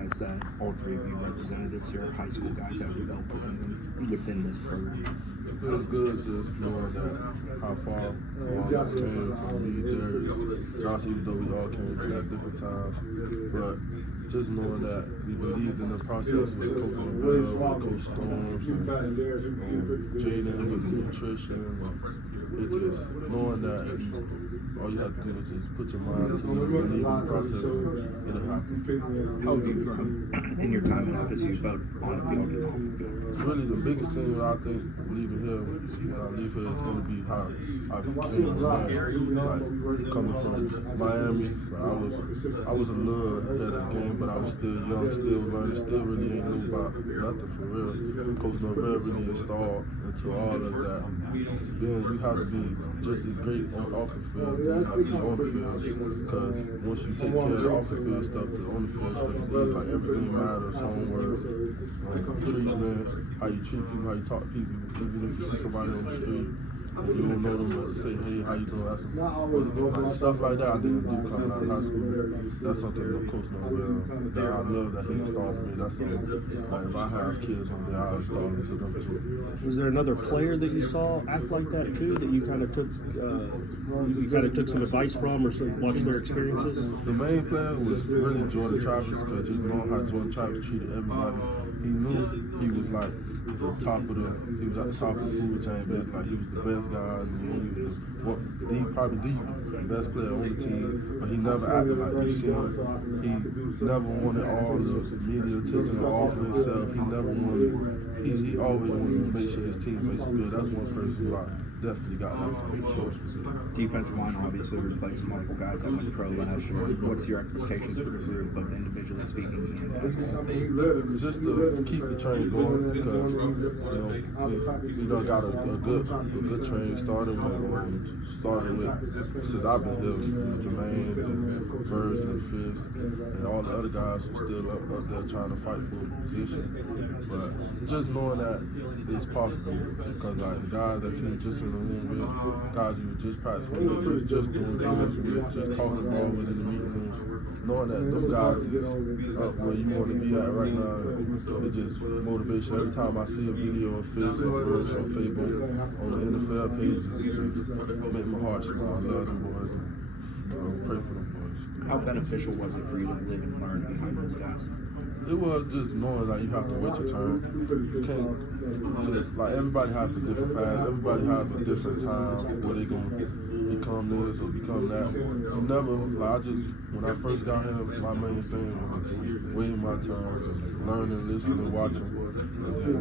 guys that all three of you represented this year, high school guys that developed within this program? It feels good just knowing that how far all of us came from me, Darius, Josh, even though we all came at different times. But just knowing that we believed in the process with Coach Norvell, with Coach Storms, and Jaden with the nutrition. It just knowing that all you have to do is just put your mind to it, believe in the process, it'll happen. How have you grown in your time at FSU, both on the field and off the field? Really, the biggest thing that I think leaving here, when I leave here, is going to be how I became a man. Like coming from Miami, I was a little ahead of the game, but I was still young, still learning, still really ain't knew about nothing for real. Coach Norvell really installed into all of that. Then you have to be just as great off the field as on the field, because once you take care of the off the field stuff, the on the field stuff, like everything matters. Homework, treatment, how you treat people, how you talk to people, even if you see somebody on the street. You don't know them, but say, hey, how you doing? Like, stuff like that I didn't do coming out of high school. That's something that Coach Norvell, that I love that he installed for me. That's something, like, if I have kids on there, I'll install it to them too. Was there another player that you saw act like that too, that you kind of took some advice from or watched their experiences? The main player was really Jordan Travis, because just knowing how Jordan Travis treated everybody. He knew he was like he was at the top of the food chain, but like he was the best guy, and he was probably the best player on the team, but he never acted like he should. He never wanted all the media attention off of himself. He never wanted, he always wanted to make sure his teammates were good. That's one person who I definitely got that from for sure. Defensive line obviously replaced multiple guys that went pro last year. What's your expectations for the group, both individually speaking and as a whole? Just to keep the train going, because we got a good train started with since I've been here, Jermaine and Verge and Fizz and all the other guys who still up there trying to fight for a position. But just knowing that it's possible, because like the guys that you were just in the room with, guys you were just practicing with, just doing drills with, just talking about with in the meeting rooms, knowing that those guys is up where you want to be at right now, it just motivates you. Every time I see a video of Fizz and Verge on Facebook, on the NFL page, it just make my heart smile. I love them boys and pray for them boys. How beneficial was it for you to live and learn behind those guys? It was just knowing that you have to wait your turn. You can't just, like, everybody has a different path. Everybody has a different time where they're going to become this or become that. You never, like, when I first got here, my main thing was waiting my turn, just learning, listening, watching. And then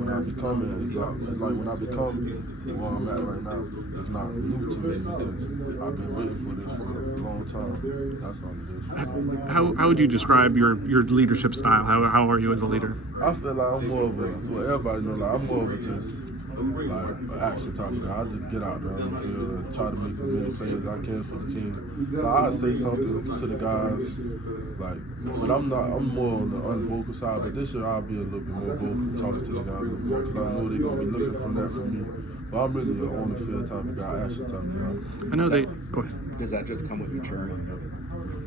when I become it, it's like when I become where I'm at right now, it's not new to me because I've been waiting for this for a long time. That's all it is. How would you describe your leadership style? How are you as a leader? I feel like I'm more of a, well, everybody knows, like, I'm more of a just like an action type of guy. I just get out there on the field and try to make as many plays as I can for the team. Like, I say something to the guys, like, but I'm more on the unvocal side. But this year I'll be a little bit more vocal, talking to the guys a little more, because I know they're gonna be looking for that from me. But I'm really an on the field type of guy, action type of guy. I know go ahead. Does that just come with maturity?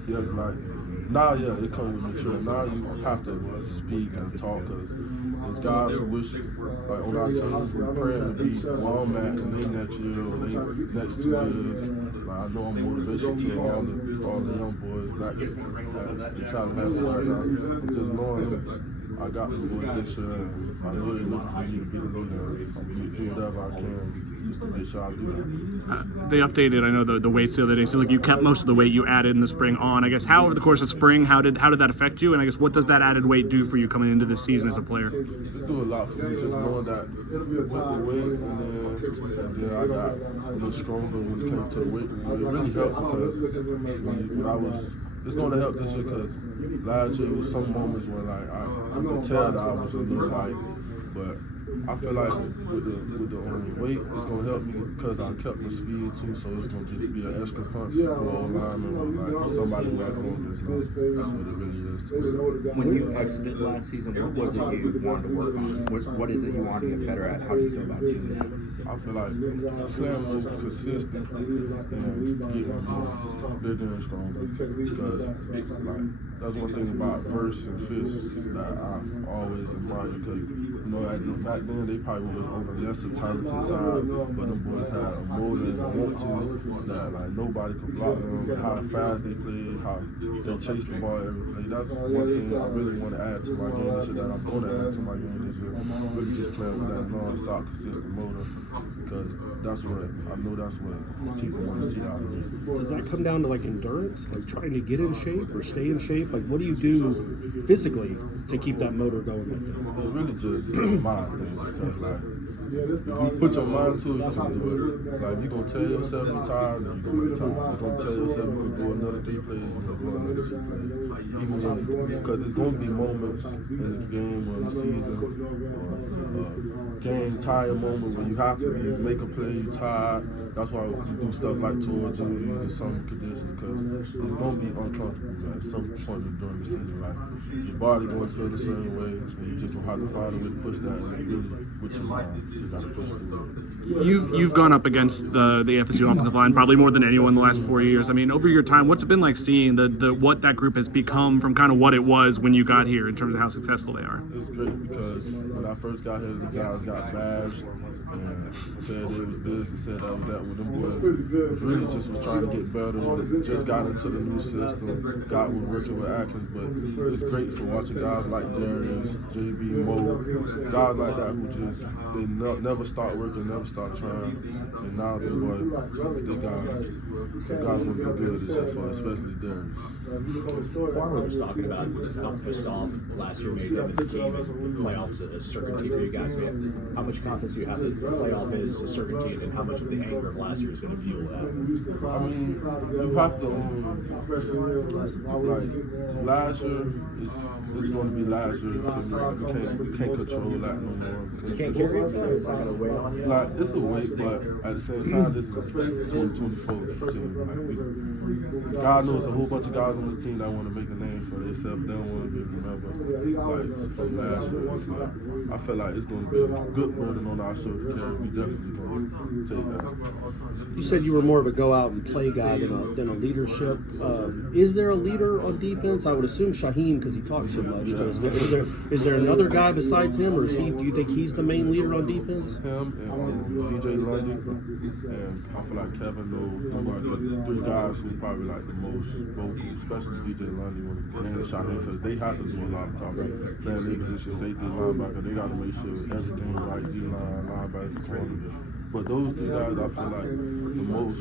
Yeah, like, now, yeah, it comes with maturity. Now you have to speak and talk, because there's guys who wish, like on our team, we're praying to be where I'm at, and they next year or they next 2 years. Like, I know I'm motivational to all the young boys back at Tallahassee right now. Just knowing I got the boys this year, and I know they're looking for me to be the leader. I'm do whatever I can just to make sure I do that. They updated, I know, the weights the other day. So like you kept most of the weight you added in the spring on. I guess how over the course of spring, how did that affect you? And I guess what does that added weight do for you coming into this season as a player? It do a lot for me, just knowing that with the weight, and then I got a little stronger when it came to the weight. It really helped, because it's going to help this year, because last year was some moments where like I could tell that I was a little light, but I feel like with the weight, it's going to help me because I kept my speed too, so it's going to just be an extra punch for a lineman or like somebody who I going against me. That's what it really is to me. When you exited last season, what was it you wanted to work on? What is it you wanted to get better at? How do you feel about doing that? I feel like playing more consistent and getting more bigger and stronger. Because like that's one thing about Verse and Fist that I always admire. Because back then they probably was on the lesser talented side, but them boys had a motor and a want to that like nobody could block them. How fast they played, how they chased the ball every play. That's one thing I really want to add to my game this year. That I'm going to add to my game this year. Really just playing with that non-stop consistent motor, because that's what people want to see out of me. Does that come down to like endurance, like trying to get in shape or stay in shape? Like what do you do physically to keep that motor going like that? It's really just a mind thing, because like if you put your mind to it, you can do it. Like if you're gonna tell yourself you're tired, then you're gonna be tired. If you're gonna tell yourself you can go another 3 plays, you're gonna go another 3 plays. Because it's gonna be moments in the game or the season or game tired moment when you have to make a play, you're tired. That's why we do stuff like tour duty, the summer conditions, because it's gonna be uncomfortable at some point during the season. Like your body gonna feel the same way, and you just gonna have to find a way to push that. And really, with your mind, you gotta push through it. You've gone up against the FSU offensive line probably more than anyone in the last 4 years. I mean, over your time, what's it been like seeing the what that group has become from kind of what it was when you got here in terms of how successful they are? It's great because when I first got here, the guys got badged and said it was this and said that was that. With them boys, really just was trying to get better. Just got into the new system, got with working with Atkins, but it's great for watching guys like Darius, JB, Mo, guys like that who just never start working, never start trying, and now they guys will be good this year, especially Darius. Farmer was talking about how pissed off last year made him and the team, and playoffs a certainty for you guys. Man, how much confidence do you have that the playoff is a certainty, and how much of the anger of last year is going to fuel that? I mean, you have to, like, last year, it's going to be last year. You can't control that no more. You can't carry it, it's not going to weigh on you? Like, it's a weight, but at the same time, this is a 2024 team. Like, God knows a whole bunch of guys on the team that want to make a name for themselves. They don't want to be remembered like from last year. But I feel like it's going to be a good burden on our shoulders. We definitely going to take that. You said you were more of a go out and play guy than a leadership. Is there a leader on defense? I would assume Shaheem, because he talks so much. Yeah. Is there another guy besides him, or do you think he's the main leader on defense? Him and DJ Lundy, and I feel like Kevin knows nobody, but the 3 guys who probably like the most vocal, especially DJ Lundy and Shaheem, because they have to do a lot of talking. Playing their position, safety, linebacker, they got to make sure everything right, D-line, linebacker, corner. But those 2 guys, I feel like the most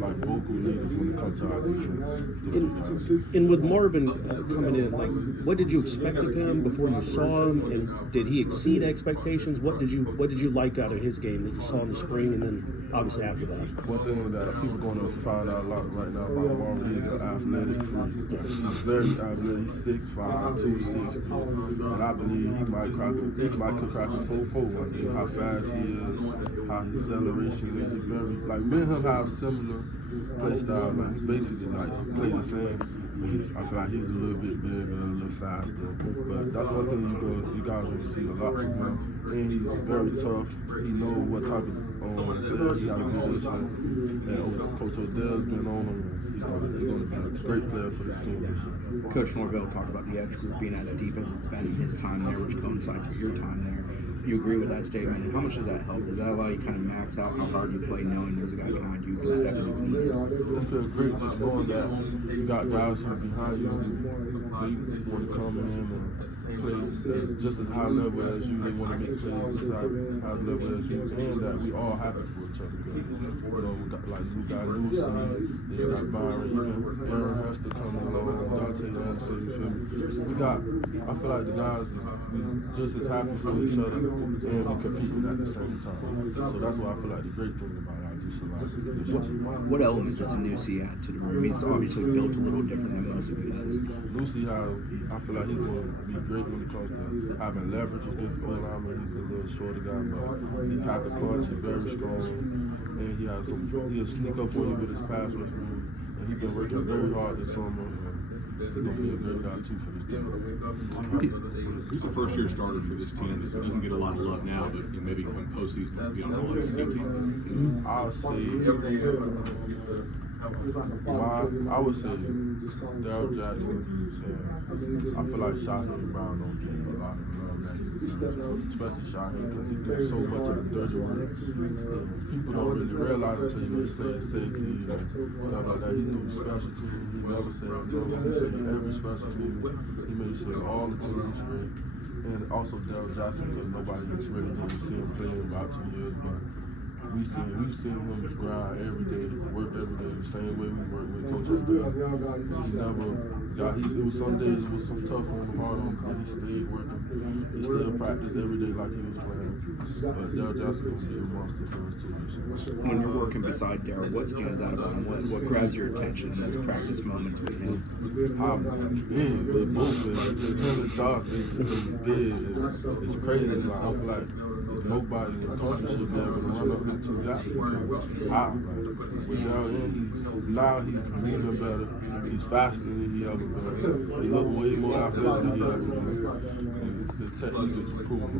like vocal leaders when it comes to our defense. And with Marvin coming in, like, what did you expect of him before you saw him, and did he exceed expectations? What did you like out of his game that you saw in the spring, and then obviously after that? One thing that people are going to find out a lot right now about Marvin, he's an athletic freak. He's very athletic. He's 6'5", 260, and I believe he might crack a 4.4 one day. How fast he is, how his acceleration is. He's very, like, me and him have similar play style, like basically like play the same. I feel like he's a little bit bigger, a little faster, but that's one thing you guys will see a lot from him. And he's very tough. He knows what type of players he got to be with, and Coach Odell's been on him. He's going to be a great player for this team this year. Coach Norvell talked about the edge group being at the defense. It's been his time there, which coincides with your time there. Do you agree with that statement? And how much does that help? Does that allow you kind of max out how hard you play, knowing there's a guy behind you who can step in and lead? It feels great just knowing that you got guys who are behind you who want to come in and play just as high level as you. They want to make plays just as high level as you, and that we all happy for each other. We got Lucy, they got Byron, even Aaron Hester coming along, Dante Anderson, you feel me? I feel like the guys are just as happy for each other, and we competing at the same time. So that's why I feel like the great thing about our youth selection. What elements does Lucy add to the room? He's obviously built a little different than most of you guys. Lucy, I feel like he's going to be great when it comes to having leverage against O-linemen. He's a little shorter guy, but he got the punch, he's very strong, and he'll sneak up on you with his pass rush move. And he's been working very hard this summer. he's going to be a great guy too for this team. Who's the first-year starter for this team that doesn't get a lot of love now, but maybe come postseason will be on the ACC team? I'll say, I would say Daryl Jackson, and I feel like Shaheed Brown don't get a lot of love that he's especially Shaheed because he does so much of the dirty work. People don't really realize until you play safety and stuff like that. He do special teams. He never said no. He played every special team. He made sure all the teams straight. And also Daryl Jackson because nobody really didn't see him play in about 2 years, but we've seen him grind every day, work every day, the same way we work with Coach O'Dell. It was some days it was some tough on him, hard on him, but he stayed working. He still practiced every day like he was playing. But Daryl Jackson was a monster for us too. When you're working beside Daryl, what stands out about him? What grabs your attention in those practice moments with him? How big, they're both big. It's him and Josh, it's big. It's crazy. Like, I feel like nobody in the country should be able to run up them two guys. How? But now he's moving better. He's faster than he ever been. He looks way more athletic than he ever been. His technique is improving.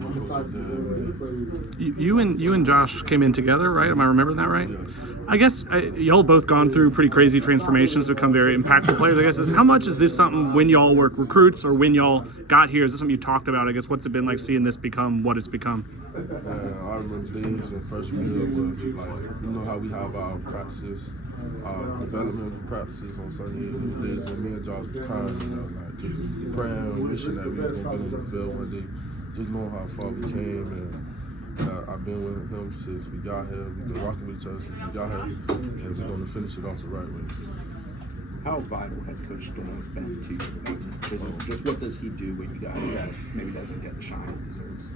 You and Josh came in together, right? Am I remembering that right? Yes. I guess y'all both gone through pretty crazy transformations to become very impactful players. I guess how much is this something when y'all were recruits or when y'all got here? Is this something you talked about? I guess what's it been like seeing this become what it's become? I remember days in freshman year where, like, you know how we have our practices, development practices on Sunday. There were days when me and Josh was crying, like just praying and wishing that we was gonna get on the field one day. Just knowing how far we came, and I've been with him since we got here. We've been rocking with each other since we got here, and we're gonna finish it off the right way. How vital has Coach Storms been to you? Just what does he do with you guys that maybe doesn't get the shine it deserves?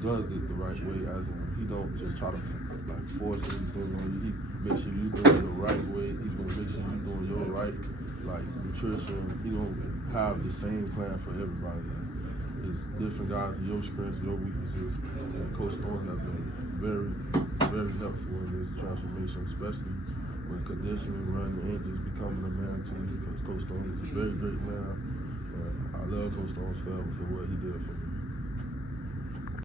Does it the right way, as in he don't just try to like force anything on you. He makes sure you doing it the right way. He's gonna make sure you doing your right, like nutrition. He don't have the same plan for everybody. There's different guys and your strengths, your weaknesses. And Coach Storms has been very, very helpful in this transformation, especially when conditioning, running, and just becoming a man too. Because Coach Storms is a very great man. I love Coach Storms for what he did for me.